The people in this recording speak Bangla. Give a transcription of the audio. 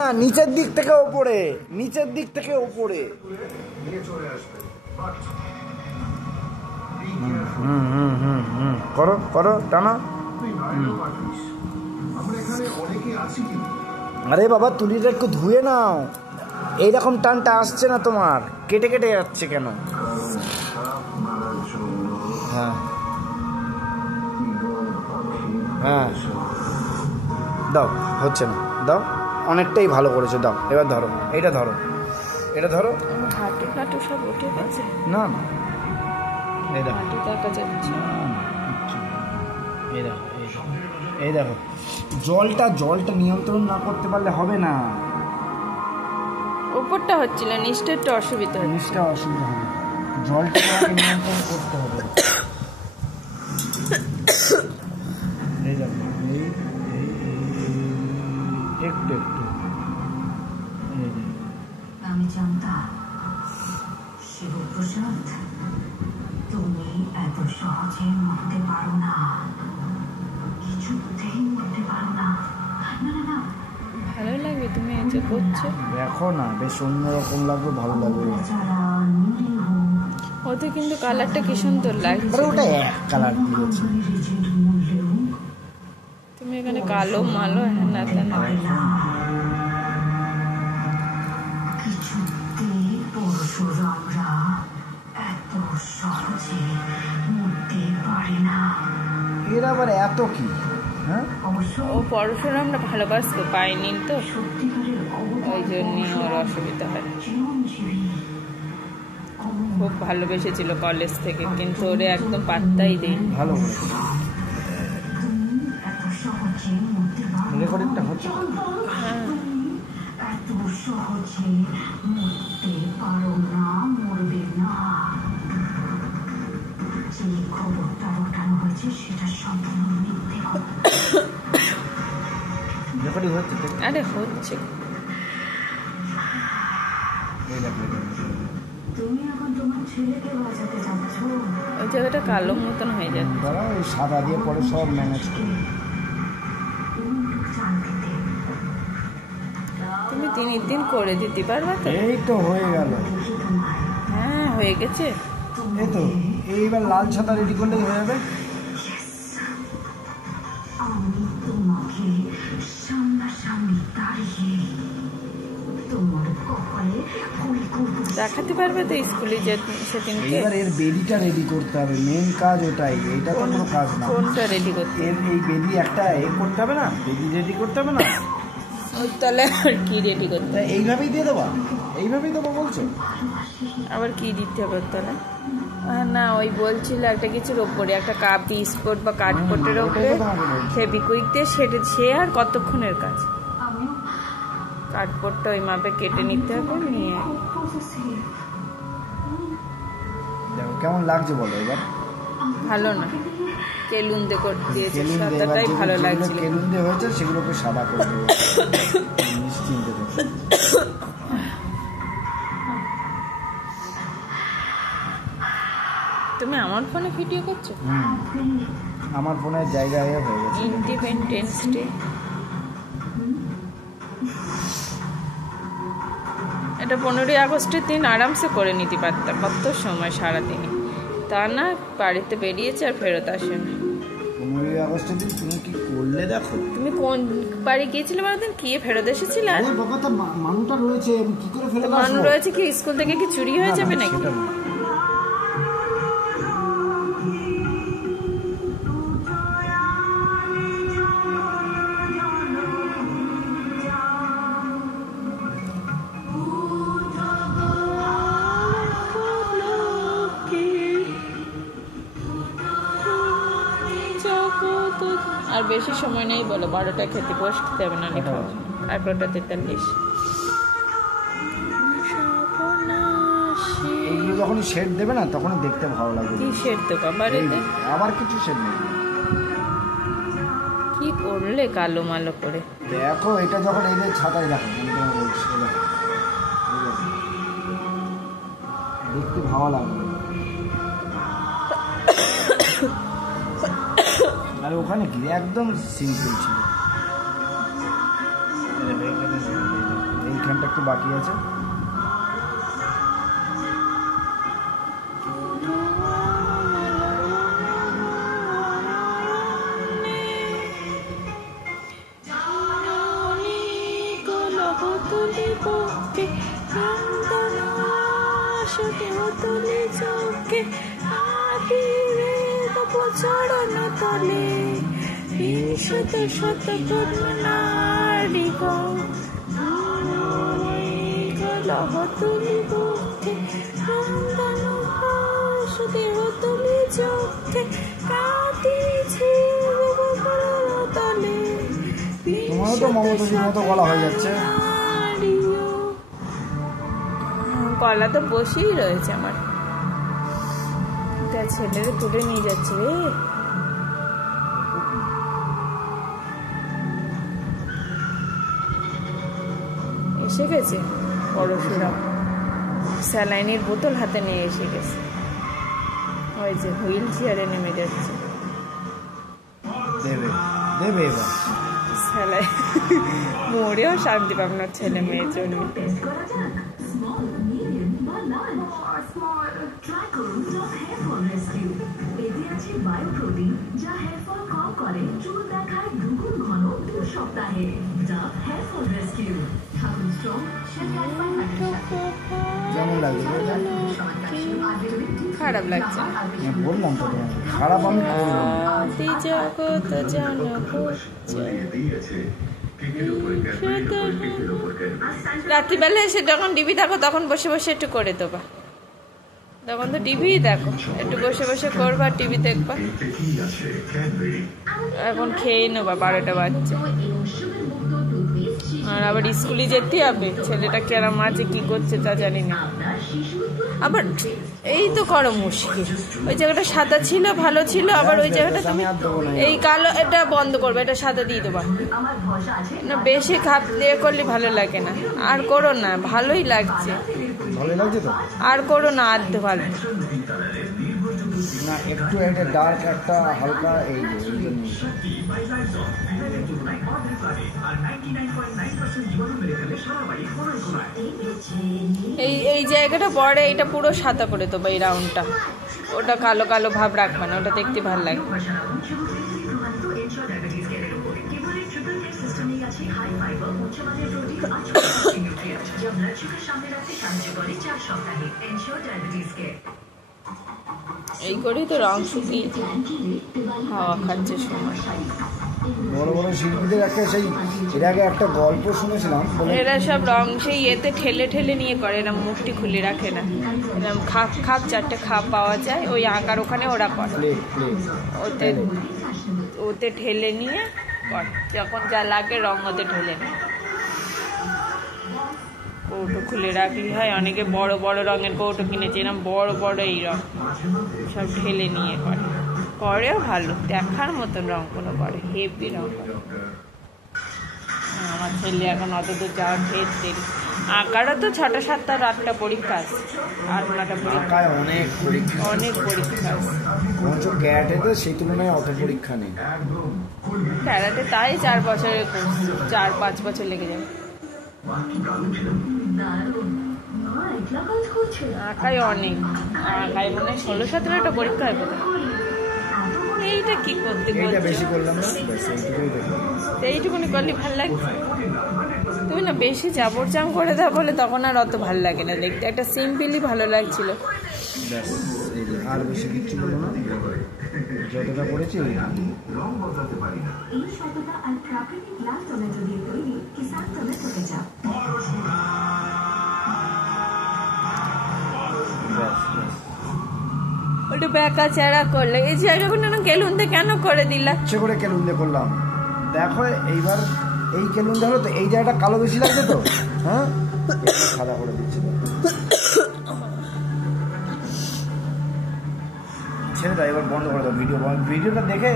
না, নিচের দিক থেকে ওপরে, নিচের দিক থেকে ওপরে। করো করো টানা। আরে বাবা তুলিটা একটু ধুয়ে নাও, এইরকম টানটা আসছে না তোমার, কেটে কেটে যাচ্ছে কেন? হ্যাঁ হ্যাঁ দাও, হচ্ছে না, দাও, অনেকটাই ভালো করেছো, দাও। এবার ধরো, এইটা ধরো, এটা ধরো। হাঁটু হাঁটু সব উঠে গেছে। না না, এই দেখো, হাঁটু দেখা যাচ্ছে। এই দেখো, এই দেখো, জলটা নিয়ন্ত্রণ না করতে পারলে হবে না। উপরটা হচ্ছিল, নিচটা একটু অসুবিধা হচ্ছে। নিচটা অসুবিধা হবে, জলটা নিয়ন্ত্রণ করতে হবে। এই দেখো, একটু একটু। আমি জানতাম শিবপ্রসাদ তুমি এত সহজে মরতে পারো না, কিছুতেই মরতে পারো না। না না না, ভালো লাগবে তুমি এই যে করছো। দেখো না, বেশ অন্যরকম লাগবে, ভালো লাগবে। ওতে কিন্তু কালারটা কি সুন্দর লাগছে। ওটা এক কালার দিয়েছে, তুমি এখানে কালো মালো হ্যাঁ না তা না। কিছুতেই পরশুরামরা এত সহজে মরতে পারে না। এর আবার এত কি? হ্যাঁ, ও পরশুরামরা ভালোবাসতে পায়নি তো, সত্যিকারের ওই জন্য ওর অসুবিধা হয়। চিরঞ্জীবী খুব ভালোবেসেছিল কলেজ থেকে, কিন্তু ওরে একদম পাত্তাই দেয়। ভালো করেছে। এত সহজে মরতে পারো না। রেকর্ডিংটা হচ্ছে তো? হ্যাঁ, এত সহজে মরতে পারো না, মরবে না। যে খবরটা রটানো হয়েছে সেটা সম্পূর্ণ মিথ্যে খবর। রেকর্ডিং হচ্ছে তো? আরে হচ্ছে। এই দেখো, তুমি এখন তোমার ছেলেকে বাঁচাতে যাচ্ছ। ওই জায়গাটা কালো মতন হয়ে যাচ্ছে। দাঁড়া, ওই সাদা দিয়ে পরে সব ম্যানেজ করি। তুমি একটু জানতে দে। তুমি 3 দিন করে দিতে পারবে তো? এই তো হয়ে গেল। হ্যাঁ হয়ে গেছে। এই তো, এইবার লাল ছাতা রেডি করলেই হয়ে যাবে। আমি তোমাকে সামনাসামনি দাঁড়িয়ে তোমার কপালে ফুল করবো। দেখাতে পারবে তো স্কুলে যে সেদিনকে? এইবার এর বেলিটা রেডি করতে হবে, মেন কাজ ওটাই, এইটা তো কোনো কাজ না। কোনটা রেডি করতে? এর এই বেলি একটা করতে হবে না, বেলি রেডি করতে হবে না। ওই তাহলে আর কি রেডি করতে তা হবে? এইভাবেই দিয়ে দেবা, এইভাবেই দেবো বলছো? আবার কি দিতে হবে তাহলে? না ওই বলছিল একটা কিছুর ওপরে, একটা কাপ বিস্কুট বা কাঠপোটের ওপরে ফেবিকুইক দিয়ে সেটে, সে আর কতক্ষণের কাজ? কাঠপোটটা ওই মাপে কেটে নিতে হবে, নিয়ে দেখো কেমন লাগছে বলো এবার। ভালো না, কেলুন্দে করতে দিয়েছে, কেলুন দিয়ে, এবার সাদাটাই ভালো লাগছিল। কেলুন দিয়ে হয়েছে সেগুলোকে সাদা করে দেবো নিশ্চিন্তে দেবো। তুমি আমার ফোনে ভিডিও করছো? আমার ফোনের জায়গায় হয়ে গেছে। ইন্ডিপেন্ডেন্স ডে, এটা 15ই আগস্টের দিন আরামসে করে নিতে পারতাম, কত সময় সারাদিনে। তা না, বাড়িতে বেরিয়েছে আর ফেরত আসেনি। 15ই আগস্টের দিন তুমি কি করলে দেখো। তুমি কোন বাড়ি গিয়েছিলে বলদিন, কি ফেরত এসেছিলে? আরে বাবা, তা মানুটা রয়েছে, আমি কি করে ফেলে মান রয়েছে কি, স্কুল থেকে কি চুরি হয়ে যাবে নাকি? সেটা না। আর বেশি সময় নেই বলো, 12টা খেতে বসতে হবে না, লেখা 11:43। এইগুলো যখন শেড দেবে না তখনই দেখতে ভালো লাগবে। কি শেড দেবো বাড়িতে? আবার কিছু শেড নেই। কি করলে কালো মালো করে? দেখো এটা যখন এই যে ছাতায় দেখো, আমি তোমাকে বলছি, এই দেখো, এই দেখো। দেখতে ভালো লাগবে। আর ওখানে কি একদম সিম্পল ছিল। একটু বাকি আছে। তোমারও তো মমতাজির মতো গলা হয়ে যাচ্ছে। গলা তো বসেই রয়েছে আমার। ছেলেরে তুলে নিয়ে যাচ্ছে রে। এসে গেছে পরশুরাম, স্যালাইনের বোতল হাতে নিয়ে এসে গেছে। ওই যে হুইল চেয়ারে নেমে যাচ্ছে। দেবে দেবে এবার স্যালাইন মরেও শান্তি পাবে না ছেলে মেয়ের জন্য। যেমন লাগছে খারাপ লাগছে। বললাম তো তোমার খারাপ আমি রাত্রিবেলা এসে যখন টিভি দেখো তখন বসে বসে একটু করে দেবা। তখন তো টিভি দেখো, একটু বসে বসে করবা, টিভি দেখবা। এখন খেয়ে নেবা, 12টা বাজছে। আর আবার স্কুলে যেতে হবে। ছেলেটা কেরাম আছে কি করছে তা জানি না। আবার এই তো করো মুশকিল। ওই জায়গাটা সাদা ছিল, ভালো ছিল, আবার ওই জায়গাটা তুমি এই কালো, এটা বন্ধ করবে, এটা সাদা দিয়ে দেবা না। বেশি খাপ দিয়ে করলে ভালো লাগে না। আর করো না, ভালোই লাগছে। ভালোই লাগছে তো, আর করো না, আধ ভালো না। একটু একটা ডার্ক, একটা হালকা, এই এই জায়গাটা পরে এটা পুরো সাদা করে দেবো, এই রাউন্ডটা। ওটা কালো কালো ভাব রাখবে না, ওটা দেখতে ভালো লাগে। এই করেই তো রং শুকিয়ে হাওয়া খাচ্ছে সময়। বড় বড় শিল্পীদের একটা সেই এর আগে একটা গল্প শুনেছিলাম, এরা সব রং সেই এতে ঠেলে ঠেলে নিয়ে করে, এরকম মুখটি খুলে রাখে না। এরকম খাপ খাপ 4টে খাপ পাওয়া যায়, ওই আঁকার ওখানে ওরা করে। ওতে ঠেলে নিয়ে করে, যখন যা লাগে রং ওতে ঠেলে নেয়। কৌটো খুলে রাখলি হয়। অনেকে বড় বড় রঙের কৌটো কিনেছে, এরকম বড় বড় এই রং সব ঠেলে নিয়ে করে। করেও ভালো, দেখার মতন রং কোনো করে, হেভি রং করে। আমার ছেলে এখন অত দূর যাওয়ার ফের দেরি। আঁকারও তো 6টা 7টা 8টা পরীক্ষা আছে, 8-9টা পরীক্ষা, অনেক পরীক্ষা, অনেক পরীক্ষা আছে। ক্যারাটেতে সেই তুলনায় অত পরীক্ষা নেই। ক্যারাটে তাই 4 বছরের কোর্স, 4-5 বছর লেগে যাবে। আঁকায় অনেক, আঁকায় মনে হয় 16-17টা পরীক্ষা হয় বোধ হয়। এইটা কি করতে এইটুকুনি করলে ভাল লাগছে। তুমি না বেশি চাপড় চাম করে দাও বলে তখন আর অত ভাল লাগে না দেখতে। একটা সিম্পলি ভালো লাগছিল। আর বেশি কিছু বলো না, যতটা করেছি ওটা বেকা চেরা করলে। এই জায়গাগুলো না কেলুন্দে কেন করে দিলা? ইচ্ছে করে কেলুন্দে করলাম। দেখো এইবার এই কেলুন্দে হলো তো, এই জায়গাটা কালো বেশি লাগছে তো, হ্যাঁ সাদা করে দিচ্ছি। ছেড়ে দাও, এবার বন্ধ করে দাও ভিডিওটা দেখে।